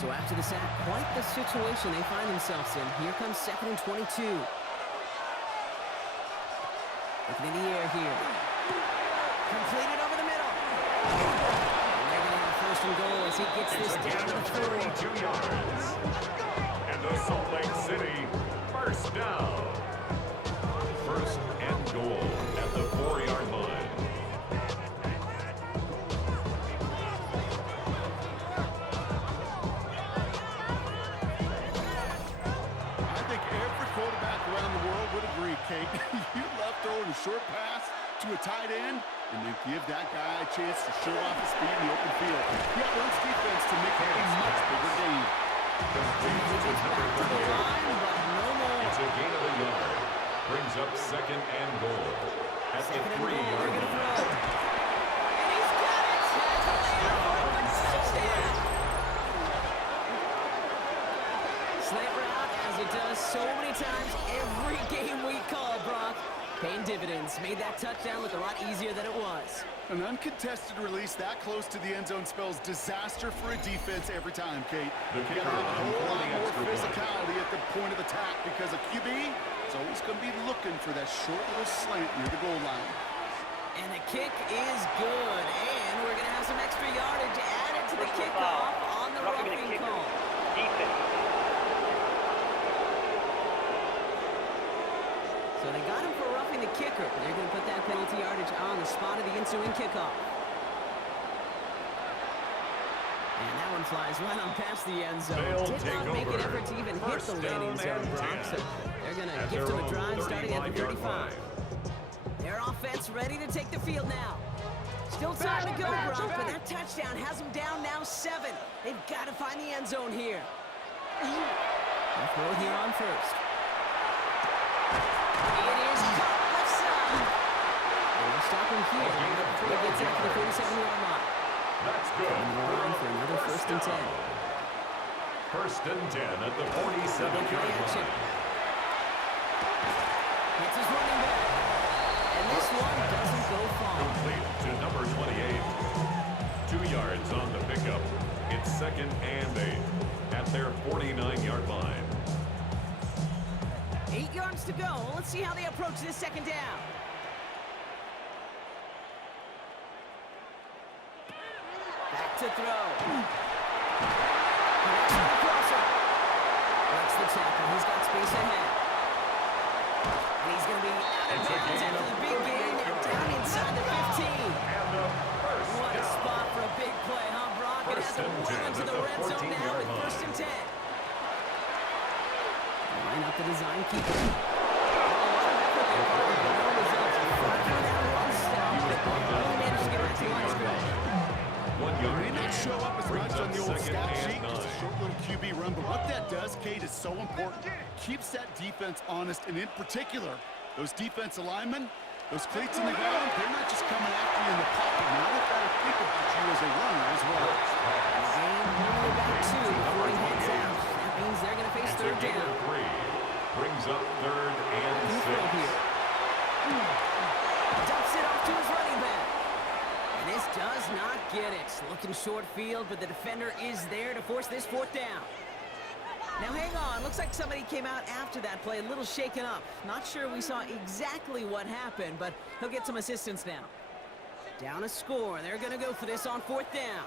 So after the sack, quite the situation they find themselves in. Here comes 2nd and 22. Looking in the air here. Completed over the middle. And they're going to have first and goal as he gets this down to the 32 yards. And the Salt Lake City first down. First and goal at the 4-yard line. I think every quarterback around the world would agree, Kate. You love throwing a short pass to a tight end and then give that guy a chance to show off his speed in the open field. He runs defense to make it a much bigger game. Complete to number 38. line, but no more. It's a gain of a yard. Brings up second and goal at the 3-yard line. And he's got it. Has a layup for a touchdown. Slant route, as it does so many times every game we call, Brock. Paying dividends. Made that touchdown look a lot easier than it was. An uncontested release that close to the end zone spells disaster for a defense every time, Kate. The You kicker got a on whole lot the more extra point. physicality at the point of attack because a QB is always going to be looking for that short little slant near the goal line. And the kick is good. And we're going to have some extra yardage added to the kickoff on the roughing call. Defense. So they got him for roughing the kicker. They're going to put that penalty yardage on the spot of the ensuing kickoff. And that one flies right on past the end zone. They'll Did not take make an over. effort to even hit First the landing down zone, and Brock. 10. So they're going to At gift their him a own drive starting at the 35-yard 35. line. Their offense ready to take the field now. Still time to go, Brock, but that touchdown has them down now 7. They've got to find the end zone here. They'll throw here on first. It is caught left side. And they'll stop him here. He gets out to the 47-yard line. That's good. And we're on for another first and 10. First and 10 at the Double 47-yard play action. line. Hits his running back. And this one doesn't go far. Complete to number 28. 2 yards on the pickup. It's second and 8 at their 49-yard line. 8 yards to go. Let's see how they approach this second down. Back to throw. Connects with the crosser. Breaks the tackle. He's got space ahead. And he's going to be out of bounds after the big gain. Now down inside the 15. And the first the design keeper. No results. Fought for that run stop, but really managed to get back to the line of scrimmage. 1 yard May not gain. show up as Brings much on up the old second stat and sheet, just a 9. short little QB run, but what that does, Kate, is so important. Keeps that defense honest, and in particular, those defensive linemen, those cleats in the ground, they're not just coming after you in the pocket. Now they've got to think about you as a runner as well. Gain only back 2 before he heads out. That means they're going to face It's a third gain down. of 3. Brings up third and In the field 6. here. Dumps it off to his running back. And this does not get it. Looking short field, but the defender is there to force this fourth down. Now hang on, looks like somebody came out after that play a little shaken up. Not sure we saw exactly what happened, but he'll get some assistance now. Down a score, they're going to go for this on fourth down.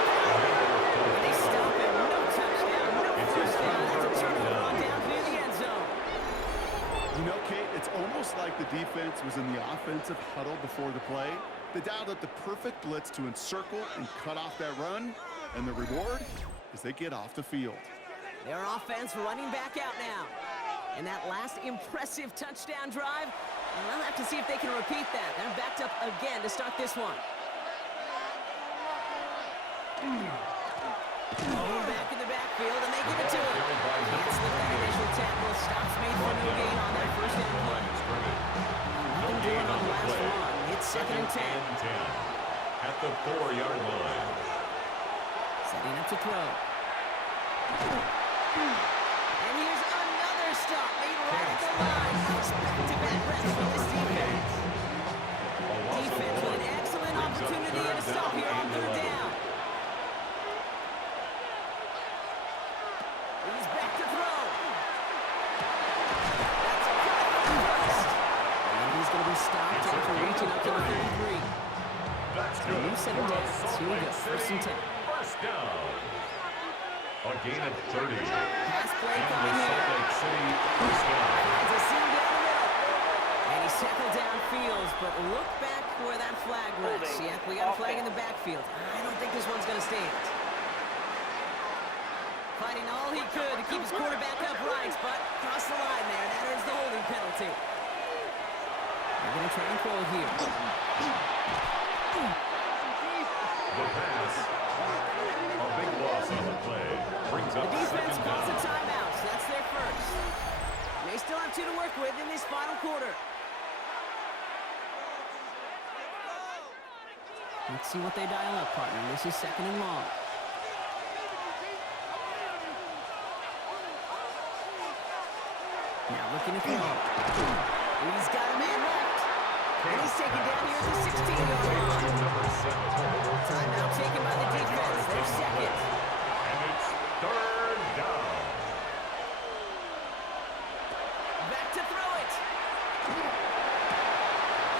They stop him, no touchdown, no first down. That's a turnover on down near the end zone. You know, Kate, it's almost like the defense was in the offensive huddle before the play. They dialed up the perfect blitz to encircle and cut off that run, and the reward is they get off the field. Their offense running back out now. And that last impressive touchdown drive, we'll have to see if they can repeat that. They're backed up again to start this one. Going back in the backfield, and they give it to him. Can't slip that initial tackle. Stops made for no gain on that first down play. Nothing doing on the last run. It's second and 10. At the 4-yard line. Setting up to throw. And here's another stop made right at the line. Nice back-to-back reps for this defense. Defense with an excellent opportunity and a stop here on third down. He's back to throw. That's a cut first. And he's going to be stopped after reaching up to the 33. That's good. New center down. Here we go. First and 10. First down. A gain of 30. Pass play And coming the here. Salt Lake City first down. Finds a seam down the middle. And he's tackled downfield, but look back where that flag rests. Holding. Yeah, we got a flag in the backfield. I don't think this one's going to stand. Fighting all he could to keep his quarterback upright, but across the line there, that earns the holding penalty. They're going to try and throw it here. The pass. A big loss on the play. Brings The up defense second calls a down. timeout, so that's their first. They still have 2 to work with in this final quarter. Let's see what they dial up, partner. This is second and long. Now looking at the throw. He's got a man left. And he's taken down here at the 16-yard line. Number 7. Timeout taken by the defense. Their second. And it's third down. Back to throw it.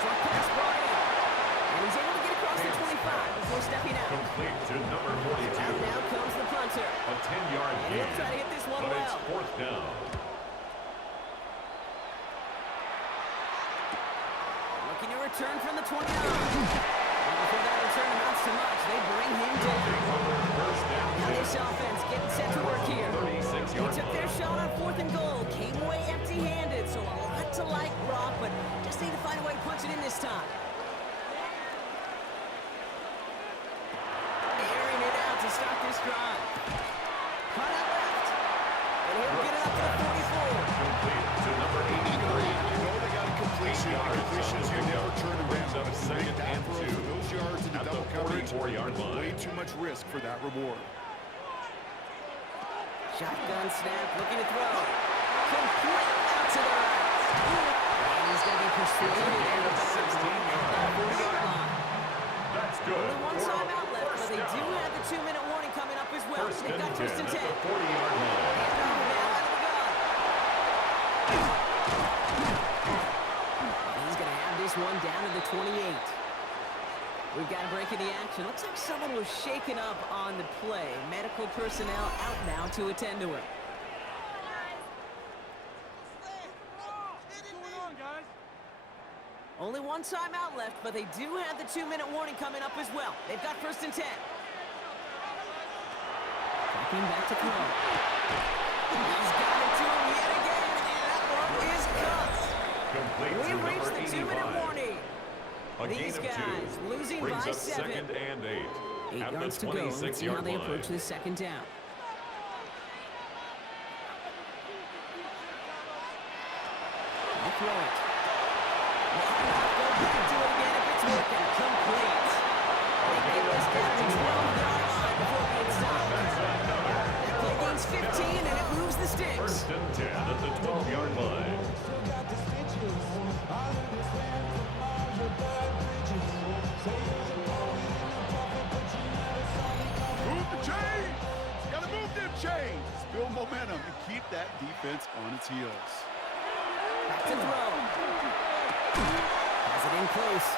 Short pass brought in. And he's able to get across the 25 before stepping out. Complete to number 42. And now comes the punter. A 10-yard And gain. he'll try to hit this one But it's well. fourth down. Looking to return from the 29. And before that return amounts to much, they bring him down. First down. Now this offense getting set to work here. 36 They yards. took their shot on fourth and goal. Came away empty-handed, so a lot to like, Brock, but just need to find a way to punch it in this time. Airing it out to start this drive. Cut out left. And he'll get it up to the 44. Complete to number 83. You know they got a completion. The completions, you never turn them down. Brings up If you make second that and throw 2. for those yards into At the double coverage, 44-yard line. way too much risk for that reward. Shotgun snap, looking to throw. Complete out to the right. And he's going to be pursued in the 40-yard line. That's good. Only one For a timeout left, but first they do down. have the 2-minute warning coming up as well. First They've got first and 10. at the 40-yard line. And over now out of the gun. And he's going to have this one down to the 28. We've got a break in the action. Looks like someone was shaken up on the play. Medical personnel out now to attend to him. Only one timeout left, but they do have the 2-minute warning coming up as well. They've got first and 10. Looking back to throw. He's got it to him yet again, and that one is cut. Complete to We've number reached the 2-minute 85. warning. A gain These of guys 2 losing brings by up 7. second and 8 8 at yards the to go. Let's see how 26-yard they line. approach this second down. They throw it. Why not go back to it again if it's working? Complete. They get this down to 12-yard line before being stopped. That play gains 15, and it moves the sticks. First and 10 at the 12-yard line. Move the chains! Gotta move them chains! Build momentum and keep that defense on its heels. Back to throw. Has it in close.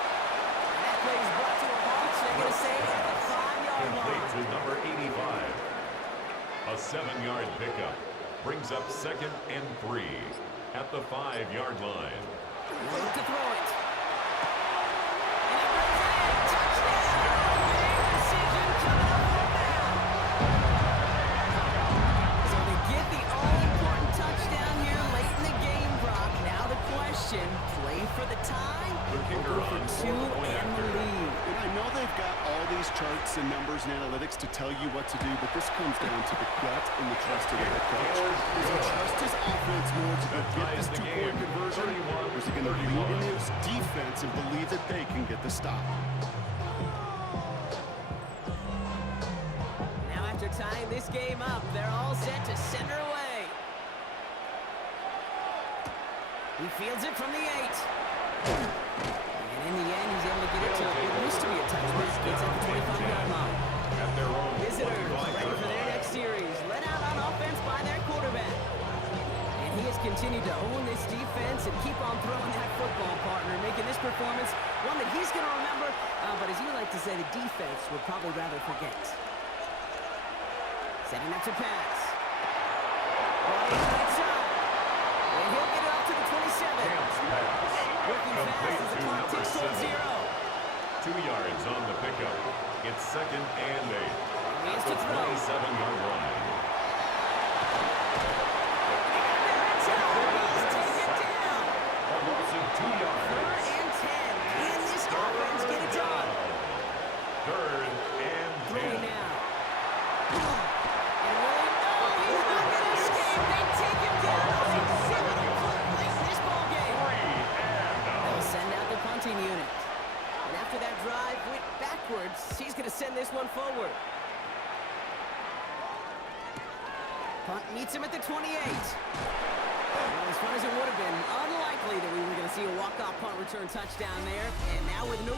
And that play is brought to a halt. They're going to say at the 5-yard Complete line. to number 85. A 7-yard pickup brings up second and 3 at the 5-yard line. Look to throw it. And he brings it in. Touchdown. Big decision coming up on down. So they get the all-important touchdown here late in the game, Brock. Now the question, play for the tie The or kicker go for on 2 4-point and the after. lead? And I know they've got all these charts and numbers and analytics to tell you what to do, but this comes down to the gut and the trust of the head coach. Does he trust his offense more to go get this ties the 2-point game, conversion, or is he going to lean in his defense and believe that they can get the stop? Now after tying this game up, they're all set to send her away. He fields it from the 8. And in the end, he's able to get it to what used to be a touchdown. It's at the 25-yard line. At their own Visitors 25-yard ready for their line. next series. Let out on offense by their quarterback. And he has continued to own this defense and keep on throwing that football, partner, making this performance one that he's going to remember, but as you like to say, the defense would probably rather forget. Setting up to pass. Running right side. And he'll get it up to the 27. Camps pass. Working fast Complete as the to clock number ticks towards 7. 0. 2 yards on the pickup. It's second and 8 He at has the to throw. 27-yard line. He's taken down. A loss of 2 yards. 3rd and 10. Can this offense get it done? Third and Throwing 10. now. And Willie, no, he's not going to escape. They take him down on a pivotal play late in this ballgame. They'll send out the punting unit. And after that drive went backwards, she's going to send this one forward. Punt meets him at the 28. Well, as fun as it would have been, unlikely that we were going to see a walk-off punt return touchdown there. And now with no